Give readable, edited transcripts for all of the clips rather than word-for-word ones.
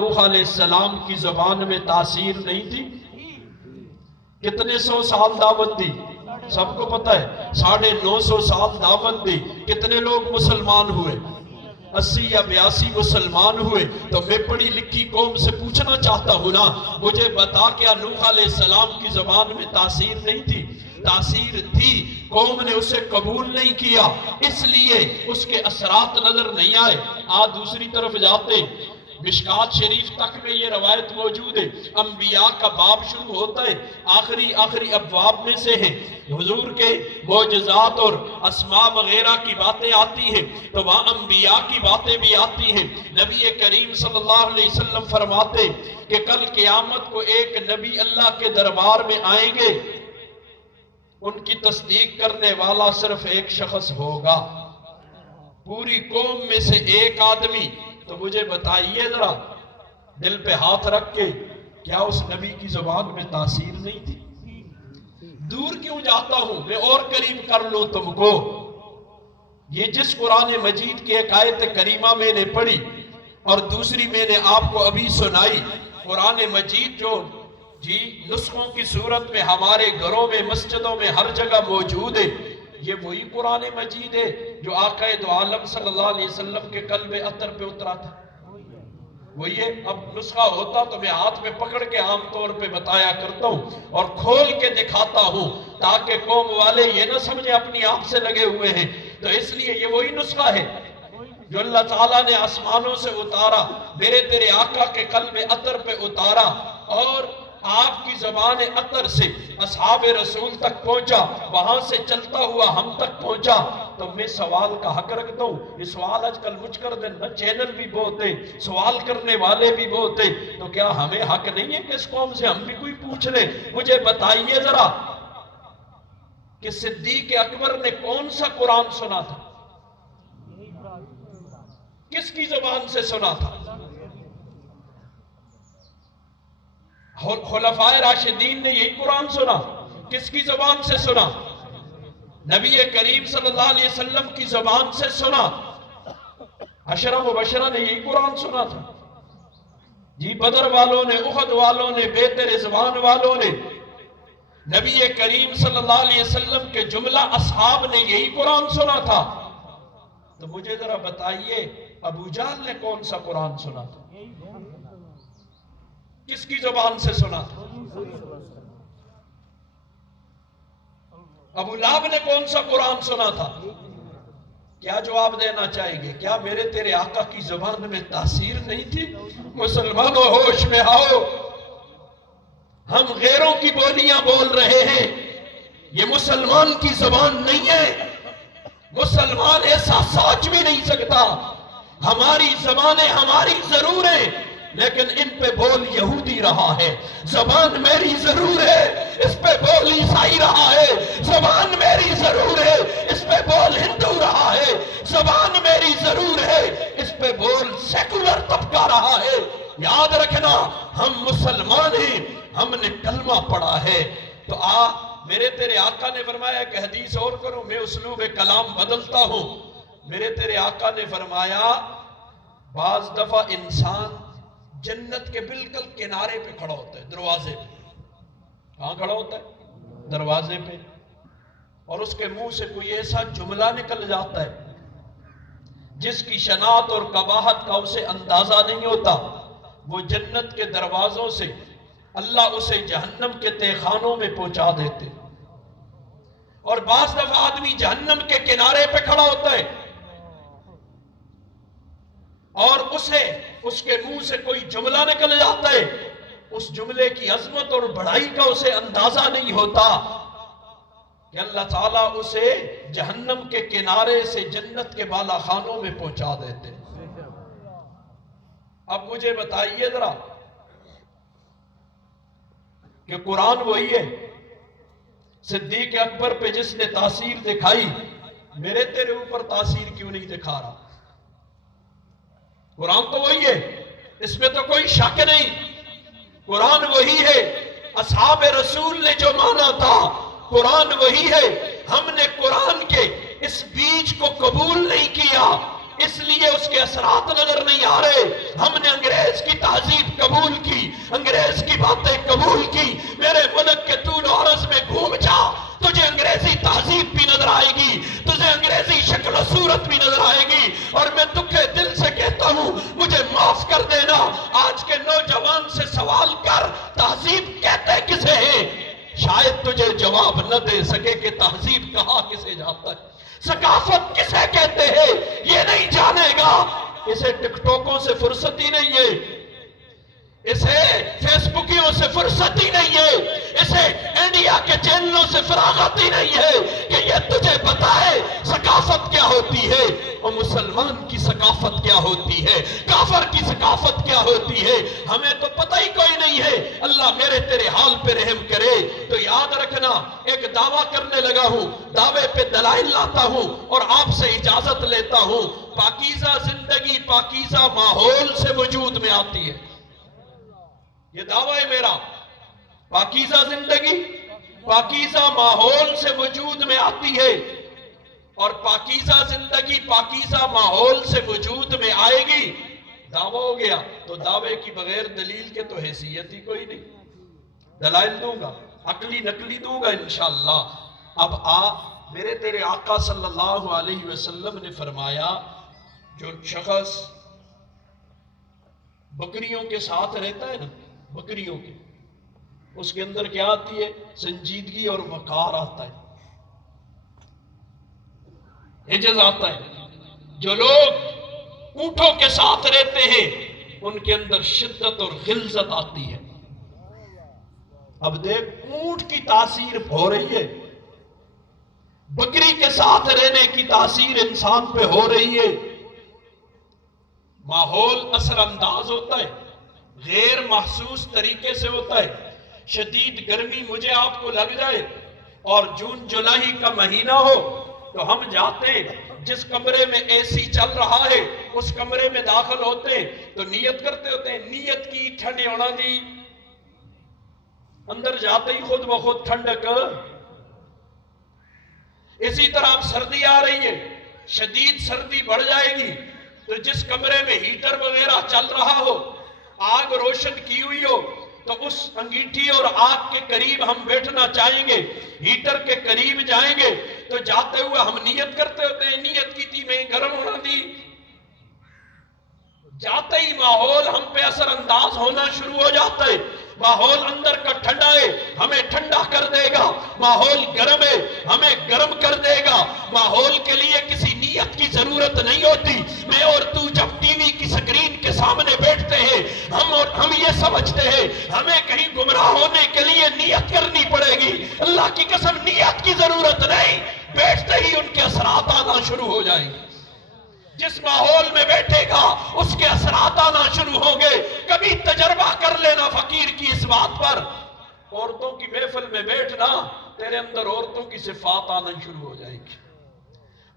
نوح علیہ السلام کی زبان میں تاثیر نہیں تھی؟ کتنے سو سال دعوت دی؟ سب کو پتہ ہے 950 سال دعوت دی، کتنے لوگ مسلمان ہوئے؟ 80 یا 82 مسلمان ہوئے۔ تو میں پڑھی لکھی قوم سے پوچھنا چاہتا ہوں نا، مجھے بتا کیا نوح علیہ السلام کی زبان میں تاثیر نہیں تھی؟ تاثیر تھی، قوم نے اسے قبول نہیں کیا، اس لیے اس کے اثرات نظر نہیں آئے۔ دوسری طرف جاتے مشکات شریف تک میں یہ روایت موجود ہے، انبیاء کا باب شروع ہوتا ہے، آخری ابواب میں سے ہے، حضور کے معجزات اور اسماء وغیرہ کی باتیں آتی ہیں، تو وہاں انبیاء کی باتیں بھی آتی ہیں۔ نبی کریم صلی اللہ علیہ وسلم فرماتے کہ کل قیامت کو ایک نبی اللہ کے دربار میں آئیں گے، ان کی تصدیق کرنے والا صرف ایک شخص ہوگا، پوری قوم میں سے ایک آدمی۔ تو مجھے بتائیے ذرا دل پہ ہاتھ رکھ کے، کیا اس نبی کی زبان میں تاثیر نہیں تھی؟ دور کیوں جاتا ہوں، میں اور قریب کر لوں تم کو۔ یہ جس قرآن مجید کی ایک آیت کریمہ میں نے پڑھی اور دوسری میں نے آپ کو ابھی سنائی، قرآن مجید جو نسخوں کی صورت میں ہمارے گھروں میں، مسجدوں میں ہر جگہ موجود ہے، یہ وہی قرآن مجید ہے جو آقا دو عالم صلی اللہ علیہ وسلم کے قلب اطہر پہ اترا تھا، وہی ہے۔ اب نسخہ ہوتا تو میں ہاتھ میں پکڑ کے عام طور پہ بتایا کرتا ہوں اور کھول کے دکھاتا ہوں تاکہ قوم والے یہ نہ سمجھے اپنی آپ سے لگے ہوئے ہیں۔ تو اس لیے یہ وہی نسخہ ہے جو اللہ تعالیٰ نے آسمانوں سے اتارا، میرے تیرے آقا کے قلب اطہر پہ اتارا، اور آپ کی زبان اطہر سے اصحاب رسول تک پہنچا، وہاں سے چلتا ہوا ہم تک پہنچا۔ تو میں سوال کا حق رکھتا ہوں، یہ سوال آج کل مجھ کر دینا، چینل بھی بہت ہیں، سوال کرنے والے بھی بہت ہیں، تو کیا ہمیں حق نہیں ہے کہ اس قوم سے ہم بھی کوئی پوچھ لیں؟ مجھے بتائیے ذرا کہ صدیق اکبر نے کون سا قرآن سنا تھا؟ کس کی زبان سے سنا تھا؟ خلفائے راشدین نے یہی قرآن سنا، کس کی زبان سے سنا؟ نبی کریم صلی اللہ علیہ وسلم کی زبان سے سنا۔ عشرہ مبشرہ نے یہی قرآن سنا تھا جی، بدر والوں نے، احد والوں نے، بیت رضوان والوں نے، نبی کریم صلی اللہ علیہ وسلم کے جملہ اصحاب نے یہی قرآن سنا تھا۔ تو مجھے ذرا بتائیے ابو جہل نے کون سا قرآن سنا تھا؟ کس کی زبان سے سنا تھا؟ ابو لہب نے کون سا قرآن سنا تھا؟ کیا جواب دینا چاہیں گے؟ کیا میرے تیرے آقا کی زبان میں تاثیر نہیں تھی؟ مسلمانوں ہوش میں آؤ، ہم غیروں کی بولیاں بول رہے ہیں، یہ مسلمان کی زبان نہیں ہے۔ مسلمان ایسا سوچ بھی نہیں سکتا، ہماری زبانیں ہماری ضرور ہیں لیکن ان پہ بول یہودی رہا ہے، زبان میری ضرور ہے اس پہ بول عیسائی رہا ہے، زبان میری ضرور ہے اس پہ بول ہندو رہا ہے، زبان میری ضرور ہے اس پہ بول سیکولر طبقہ رہا ہے۔ یاد رکھنا ہم مسلمان ہیں، ہم نے کلمہ پڑھا ہے۔ تو میرے تیرے آقا نے فرمایا کہ حدیث اور کروں، میں اسلوب کلام بدلتا ہوں۔ میرے تیرے آقا نے فرمایا بعض دفعہ انسان جنت کے بالکل کنارے پہ کھڑا ہوتا ہے، دروازے پہ۔ کہاں کھڑا ہوتا ہے؟ دروازے پہ، اور اس کے منہ سے کوئی ایسا جملہ نکل جاتا ہے جس کی شناعت اور قباحت کا اسے اندازہ نہیں ہوتا، وہ جنت کے دروازوں سے اللہ اسے جہنم کے تہخانوں میں پہنچا دیتے۔ اور بعض دفعہ آدمی جہنم کے کنارے پہ کھڑا ہوتا ہے اور اس کے منہ سے کوئی جملہ نکل جاتا ہے، اس جملے کی عظمت اور بڑائی کا اسے اندازہ نہیں ہوتا کہ اللہ تعالیٰ اسے جہنم کے کنارے سے جنت کے بالا خانوں میں پہنچا دیتے۔ اب مجھے بتائیے ذرا کہ قرآن وہی ہے، صدیق اکبر پہ جس نے تاثیر دکھائی، میرے تیرے اوپر تاثیر کیوں نہیں دکھا رہا؟ قرآن تو وہی ہے، اس میں تو کوئی شک نہیں، قرآن وہی ہے۔ اصحاب رسول نے جو مانا تھا قرآن وہی ہے۔ ہم نے قرآن کے اس بیج کو قبول نہیں کیا، اس لیے اس کے اثرات نظر نہیں آ رہے۔ ہم نے انگریز کی تہذیب نہ دے سکے کہ تہذیب کہا کسے جاتا ہے، ثقافت کسے کہتے ہیں یہ نہیں جانے گا۔ اسے ٹک ٹوکوں سے فرصت ہی نہیں ہے، اسے فیس بکیوں سے فرصت ہی نہیں ہے، اسے انڈیا کے چینلوں سے فراغت ہی نہیں ہے کہ یہ تجھے بتائے ثقافت کیا ہوتی ہے، اور مسلمان کی ثقافت کیا ہوتی ہے، کافر کی ثقافت کیا ہوتی ہے۔ ہمیں تو پتہ ہی کوئی نہیں ہے۔ اللہ میرے تیرے حال پہ رحم کرے۔ تو یاد رکھنا، ایک دعویٰ کرنے لگا ہوں، دعوے پہ دلائل لاتا ہوں اور آپ سے اجازت لیتا ہوں۔ پاکیزہ زندگی پاکیزہ ماحول سے وجود میں آتی ہے، یہ دعویٰ ہے میرا۔ پاکیزہ زندگی پاکیزہ ماحول سے وجود میں آتی ہے، اور پاکیزہ زندگی پاکیزہ ماحول سے وجود میں آئے گی۔ دعویٰ ہو گیا تو دعوے کی بغیر دلیل کے تو حیثیت ہی کوئی نہیں۔ دلائل دوں گا، عقلی نقلی دوں گا انشاءاللہ۔ اب میرے تیرے آقا صلی اللہ علیہ وسلم نے فرمایا، جو شخص بکریوں کے ساتھ رہتا ہے نا، بکریوں کے، اس کے اندر کیا آتی ہے؟ سنجیدگی اور وقار آتا ہے، عجز آتا ہے۔ جو لوگ اونٹوں کے ساتھ رہتے ہیں ان کے اندر شدت اور غلظت آتی ہے۔ اب دیکھ، اونٹ کی تاثیر ہو رہی ہے، بکری کے ساتھ رہنے کی تاثیر انسان پہ ہو رہی ہے۔ ماحول اثر انداز ہوتا ہے، غیر محسوس طریقے سے ہوتا ہے۔ شدید گرمی مجھے آپ کو لگ جائے اور جون جولائی کا مہینہ ہو تو ہم جاتے ہیں، جس کمرے میں اے سی چل رہا ہے اس کمرے میں داخل ہوتے ہیں تو نیت کرتے ہوتے ہیں، نیت کی ٹھنڈی ہونا دی، اندر جاتے ہی خود بخود ٹھنڈک۔ اسی طرح اب سردی آ رہی ہے، شدید سردی بڑھ جائے گی تو جس کمرے میں ہیٹر وغیرہ چل رہا ہو، آگ روشن کی ہوئی ہو، تو اس انگیٹھی اور آگ کے قریب ہم بیٹھنا چاہیں گے، ہیٹر کے قریب جائیں گے تو جاتے ہوئے ہم نیت کرتے ہوتے ہیں، نیت کی تھی میں گرم ہونا دی۔ جاتے ہی ماحول ہم پہ اثر انداز ہونا شروع ہو جاتا ہے۔ ماحول اندر کا ٹھنڈا ہے، ہمیں ٹھنڈا کر دے گا، ماحول گرم ہے، ہمیں گرم کر دے گا۔ ماحول کے لیے کسی نیت کی ضرورت نہیں ہوتی۔ میں اور تو جب ٹی وی کی سکرین کے سامنے بیٹھتے ہیں ہم یہ سمجھتے ہیں ہمیں کہیں گمراہ ہونے کے لیے نیت کرنی پڑے گی۔ اللہ کی قسم نیت کی ضرورت نہیں، بیٹھتے ہی ان کے اثرات آنا شروع ہو جائیں گے۔ جس ماحول میں بیٹھے گا اس کے اثرات آنا شروع ہوں گے۔ کبھی تجربہ کر لینا فقیر کی اس بات پر، عورتوں کی محفل میں بیٹھنا، تیرے اندر عورتوں کی صفات آنا شروع ہو جائے گی۔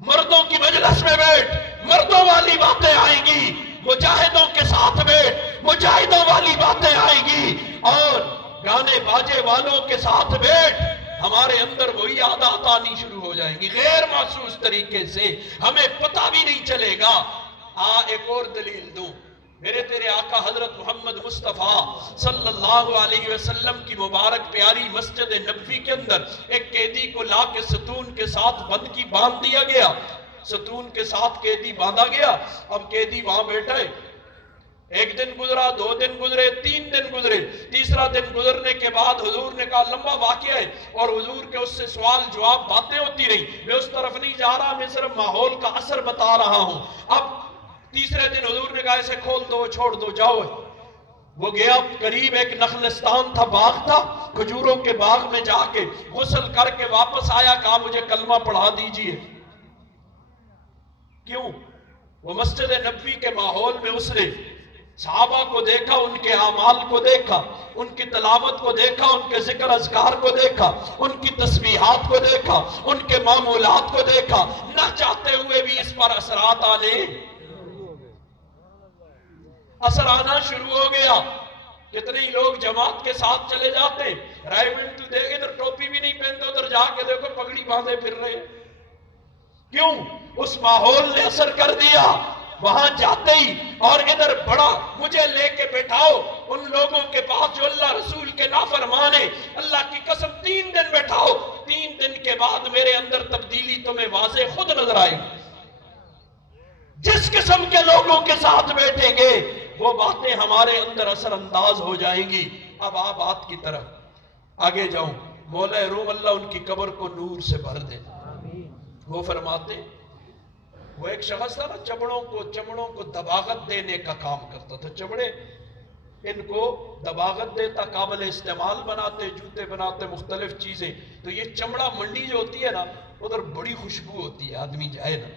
مردوں کی مجلس میں بیٹھ، مردوں والی باتیں آئیں گی۔ مجاہدوں کے ساتھ بیٹھ، مجاہدوں والی باتیں آئیں گی۔ اور گانے باجے والوں کے ساتھ بیٹھ، ہمارے اندر وہی عادات آنی شروع ہو جائیں گی غیر محسوس طریقے سے، ہمیں پتہ بھی نہیں چلے گا۔ ایک اور دلیل دوں، میرے تیرے آقا حضرت محمد مصطفیٰ صلی اللہ علیہ وسلم کی مبارک پیاری مسجد نبوی کے اندر ایک قیدی کو لا کے ستون کے ساتھ باندھ دیا گیا، ستون کے ساتھ قیدی باندھا گیا۔ اب قیدی وہاں بیٹھا ہے، ایک دن گزرا، 2 دن گزرے، 3 دن گزرے، تیسرا دن گزرنے کے بعد حضور نے کہا لمبا واقعہ ہے، اور حضور کے اس سے سوال جواب باتیں ہوتی رہی، میں اس طرف نہیں جا رہا، میں صرف ماحول کا اثر بتا رہا ہوں۔ اب تیسرے دن حضور نے کہا اسے کھول دو، چھوڑ دو، جاؤ۔ وہ گیا، قریب ایک نخلستان تھا، باغ تھا، کھجوروں کے باغ میں جا کے غسل کر کے واپس آیا، کہا مجھے کلمہ پڑھا دیجئے۔ کیوں؟ وہ مسجد نبوی کے ماحول میں اس نے صحابہ کو دیکھا، ان کے اعمال کو دیکھا، ان کی تلاوت کو دیکھا، ان کے ذکر اذکار کو دیکھا، ان کی تسبیحات کو دیکھا، ان کے معمولات کو دیکھا، نہ چاہتے ہوئے بھی اس پر اثرات اثر آنا شروع ہو گیا۔ کتنے ہی لوگ جماعت کے ساتھ چلے جاتے، رائیوڈ تو دیکھ ادھر ٹوپی بھی نہیں پہنتے، ادھر جا کے دیکھو پگڑی باندھے پھر رہے۔ کیوں؟ اس ماحول نے اثر کر دیا۔ وہاں جاتے ہی اور ادھر بڑا مجھے لے کے بیٹھاؤ ان لوگوں کے پاس جو اللہ رسول کے نافرمان ہیں، اللہ کی قسم 3 دن بیٹھاؤ، 3 دن کے بعد میرے اندر تبدیلی تمہیں واضح خود نظر آئے گی۔ جس قسم کے لوگوں کے ساتھ بیٹھیں گے وہ باتیں ہمارے اندر اثر انداز ہو جائیں گی۔ اب بات کی طرف آگے جاؤں، مولا روم اللہ ان کی قبر کو نور سے بھر دے. وہ فرماتے وہ ایک شخص تھا نا چمڑوں کو دباغت دینے کا کام کرتا تھا. چمڑے ان کو دباغت دیتا, قابل استعمال بناتے, جوتے بناتے, مختلف چیزیں. تو یہ چمڑا منڈی جو ہوتی ہے نا, ادھر بڑی خوشبو ہوتی ہے. آدمی جائے نا,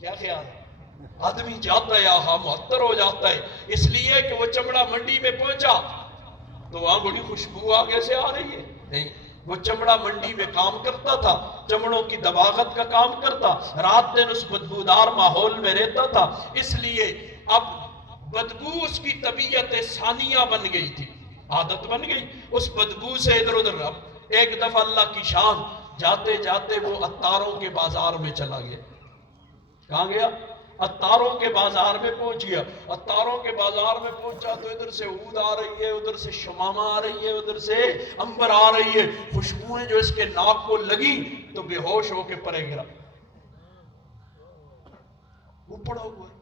کیا خیال ہے, آدمی جاتا ہے یہاں معطر ہو جاتا ہے, اس لیے کہ وہ چمڑا منڈی میں پہنچا تو وہاں بڑی خوشبو آگے سے آ رہی ہے. نہیں, وہ چمڑا منڈی میں کام کرتا تھا, چمڑوں کی دباغت کا کام کرتا, رات دن اس بدبودار ماحول میں رہتا تھا. اس لیے اب بدبو اس کی طبیعت ثانیہ بن گئی تھی, عادت بن گئی اس بدبو سے ادھر ادھر. اب ایک دفعہ اللہ کی شان, جاتے جاتے وہ عطاروں کے بازار میں چلا گیا. کہاں گیا؟ عطاروں کے بازار میں پہنچ گیا. عطاروں کے بازار میں پہنچا تو ادھر سے عود آ رہی ہے, ادھر سے شمامہ آ رہی ہے, ادھر سے امبر آ رہی ہے. خوشبوئیں جو اس کے ناک کو لگی تو بے ہوش ہو کے پرے گرا. وہ پڑا ہوا ہے.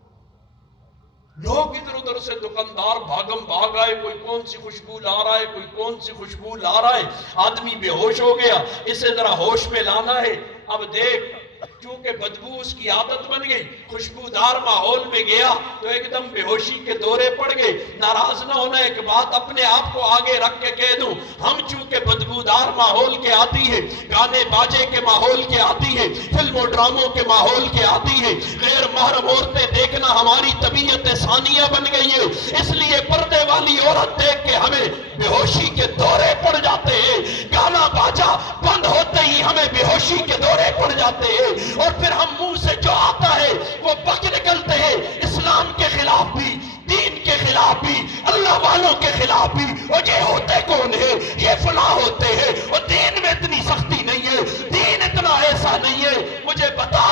لوگ ادھر ادھر سے دکاندار بھاگم بھاگ آئے, کوئی کون سی خوشبو لا رہا ہے, کوئی کون سی خوشبو لا رہا ہے. آدمی بے ہوش ہو گیا, اسے ذرا ہوش میں لانا ہے. اب دیکھ, چونکہ بدبو اس کی عادت بن گئی, خوشبودار ماحول میں گیا تو ایک دم بے ہوشی کے دورے پڑ گئے. ناراض نہ ہونا, ایک بات اپنے آپ کو آگے رکھ کے کہہ دوں, ہم چونکہ بدبودار ماحول کے عادی ہیں, گانے باجے کے ماحول کے عادی ہیں, فلم و ڈراموں کے ماحول کے عادی ہیں, غیر محرم عورتیں دیکھنا ہماری طبیعت ثانیہ بن گئی ہے, اس لیے پردے والی عورت دیکھ کے ہمیں بے ہوشی کے دورے پڑ جاتے ہیں. گانا باجا بند ہوتے ہی ہمیں بے ہوشی کے دورے پڑ جاتے ہیں, اور پھر ہم منہ سے جو آتا ہے وہ بک نکلتے ہیں. اسلام کے خلاف بھی, دین کے خلاف بھی, اللہ والوں کے خلاف بھی. اور یہ ہوتے کون ہیں؟ یہ فلاں ہوتے ہیں. اور دین میں اتنی سختی نہیں ہے, دین اتنا ایسا نہیں ہے. مجھے بتا,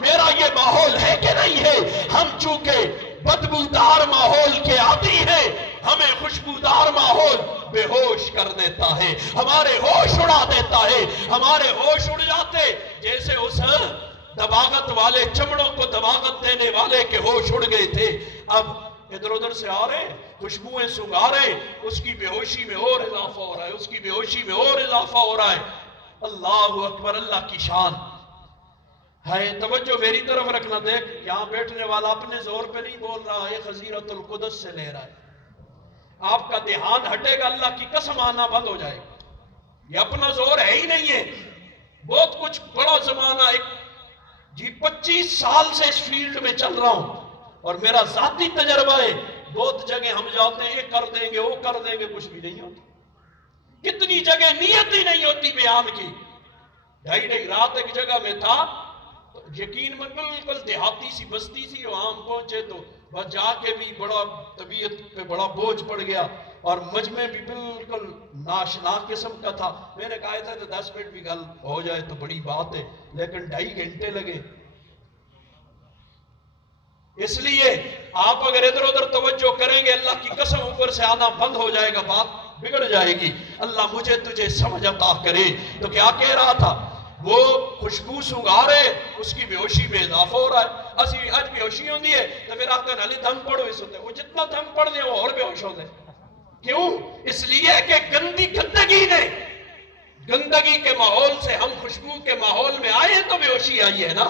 میرا یہ ماحول ہے کہ نہیں ہے؟ ہم چونکہ بدبودار ماحول کے عادی ہیں, ہمیں خوشبودار ماحول بے ہوش کر دیتا ہے, ہمارے ہوش اڑا دیتا ہے. ہمارے ہوش اڑ جاتے جیسے اس دباغت والے, چمڑوں کو دباغت دینے والے کے ہوش اڑ گئے تھے. اب ادھر ادھر سے آ رہے, خوشبوئیں سنگھا رہے, اس کی بے ہوشی میں اور اضافہ ہو رہا ہے, اس کی بے ہوشی میں اور اضافہ ہو رہا ہے. اللہ اکبر, اللہ کی شان ہے. توجہ میری طرف رکھنا. دیکھ, یہاں بیٹھنے والا اپنے زور پہ نہیں بول رہا ہے, خزیرۃ القدس سے لے رہا ہے. آپ کا دھیان ہٹے گا, اللہ کی قسم آنا بند ہو جائے گا. یہ اپنا زور ہے ہی نہیں ہے. بہت کچھ بڑا زمانہ, ایک جی 25 سال سے اس فیلڈ میں چل رہا ہوں, اور میرا ذاتی تجربہ ہے. بہت جگہ ہم جاتے ہیں, یہ کر دیں گے, وہ کر دیں گے, کچھ بھی نہیں ہوتا. کتنی جگہ نیت ہی نہیں ہوتی بیان کی. 2:30 رات ایک جگہ میں تھا, یقین من, بالکل دیہاتی سی بستی سی, وہاں ہم پہنچے تو بس جا کے بھی بڑا طبیعت پہ بڑا بوجھ پڑ گیا, اور مجمع بھی بالکل ناشنا قسم کا تھا. میں نے کہا تھا کہ 10 منٹ بھی گل ہو جائے تو بڑی بات ہے, لیکن 2.5 گھنٹے لگے. اس لیے آپ اگر ادھر ادھر توجہ کریں گے, اللہ کی قسم اوپر سے آنا بند ہو جائے گا, بات بگڑ جائے گی. اللہ مجھے تجھے سمجھ عطا کرے. تو کیا کہہ رہا تھا, وہ خوشبو سنگھا رہے, اس کی بے ہوشی میں اضافہ ہو رہا ہے. آج بے ہوشی ہوندی ہے تو پھر آتے ہیں علی دم پڑھو, اس ہوتے وہ جتنا دم پڑھ لیں وہ اور بے ہوش ہوتے. کیوں؟ اس لیے کہ گندگی نے, گندگی کے ماحول سے ہم خوشبو کے ماحول میں آئے تو بے ہوشی آئی ہے نا.